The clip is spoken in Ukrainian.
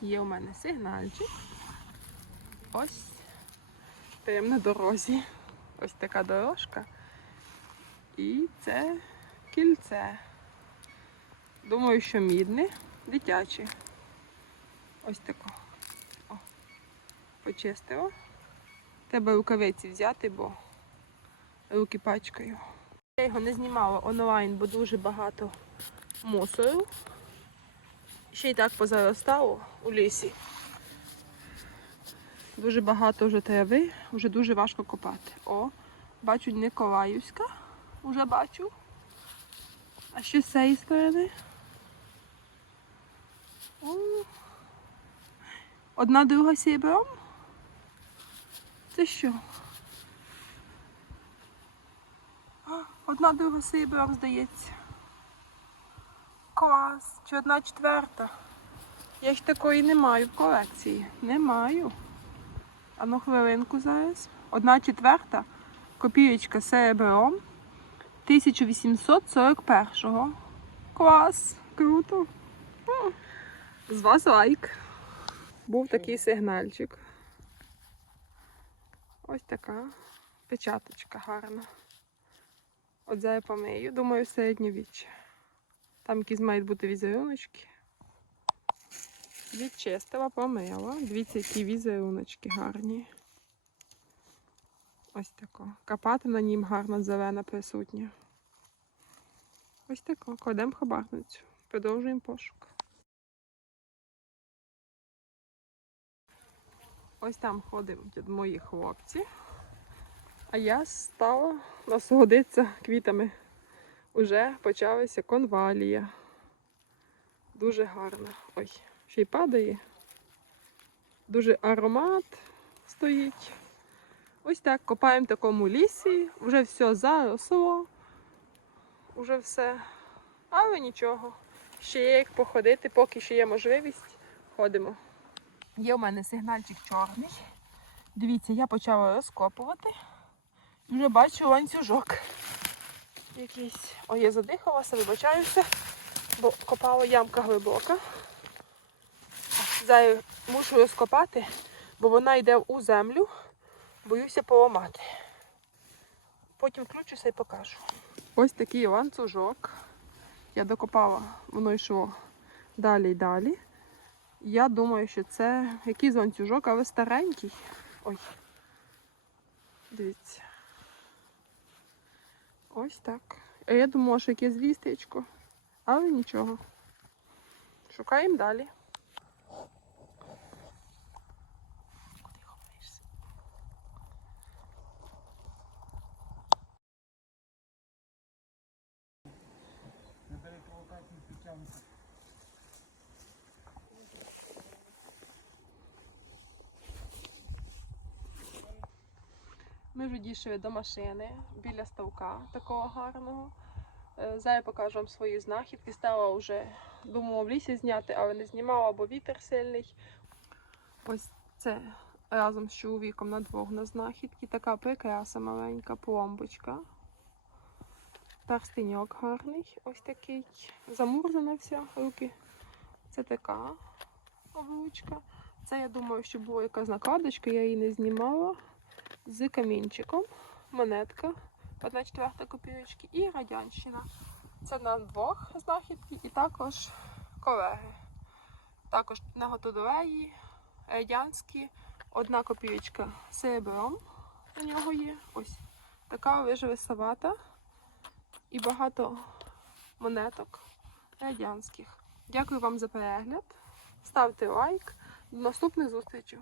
Є у мене сигнальчик. Ось стоїмо на дорозі. Ось така дорожка. І це кільце. Думаю, що мідне, дитяче. Ось тако. О, почистила. Треба рукавиці взяти, бо руки пачкаю. Я його не знімала онлайн, бо дуже багато мусору. Ще й так позаростало у лісі. Дуже багато вже трави, вже дуже важко копати. О, бачу Николаївська, вже бачу. А ще з цієї сторони. О, Одна друга сібром. Це що? Одна друга сібром, здається. Клас. Чи одна четверта? Я ж такої не маю в колекції. Не маю. А ну хвилинку зараз. Одна четверта. Копієчка серебром. 1841-го. Клас! Круто! З вас лайк. Був такий сигнальчик. Ось така печаточка гарна. От зараз помию, думаю, середньовіччя. Там якісь мають бути візеруночки. Відчистила, помила. Дивіться, які візеруночки гарні. Ось тако. Капати на нім гарна зелена присутня. Ось тако. Кладемо хабарницю. Продовжуємо пошук. Ось там ходять мої хлопці. А я стала насолодитися квітами. Уже почалася конвалія. Дуже гарна. Ой, ще й падає. Дуже аромат стоїть. Ось так копаємо в такому лісі, вже все заросло, вже все. Але нічого. Ще є як походити, поки ще є можливість, ходимо. Є у мене сигнальчик чорний. Дивіться, я почала розкопувати. Вже бачу ланцюжок. Якийсь. Ой, я задихалася, вибачаюся, бо копала ямка глибока. Зараз мушу розкопати, бо вона йде у землю. Боюся поламати. Потім включуся і покажу. Ось такий ланцюжок. Я докопала, воно йшло далі і далі. Я думаю, що це якийсь ланцюжок, але старенький. Ой. Дивіться. Ось так. А я думала, що якесь звістечко, але нічого. Шукаємо далі. Ми вже дійшли до машини біля ставка такого гарного. Е, Зараз покажу вам свої знахідки. Стала вже, думала в лісі зняти, але не знімала, бо вітер сильний. Ось це разом з чоловіком на двох на знахідки. Така прикраса маленька пломбочка. Перстеньок гарний, ось такий. Замурзана вся руки. Це така обручка. Це я думаю, що була якась накладочка, я її не знімала з камінчиком, монетка, 1 четверта копійочки і радянщина. Це на двох знахідки і також колеги. Також на готовеї радянські, одна копійочка серебром у нього є. Ось така виживесавата і багато монеток радянських. Дякую вам за перегляд. Ставте лайк. До наступних зустрічей!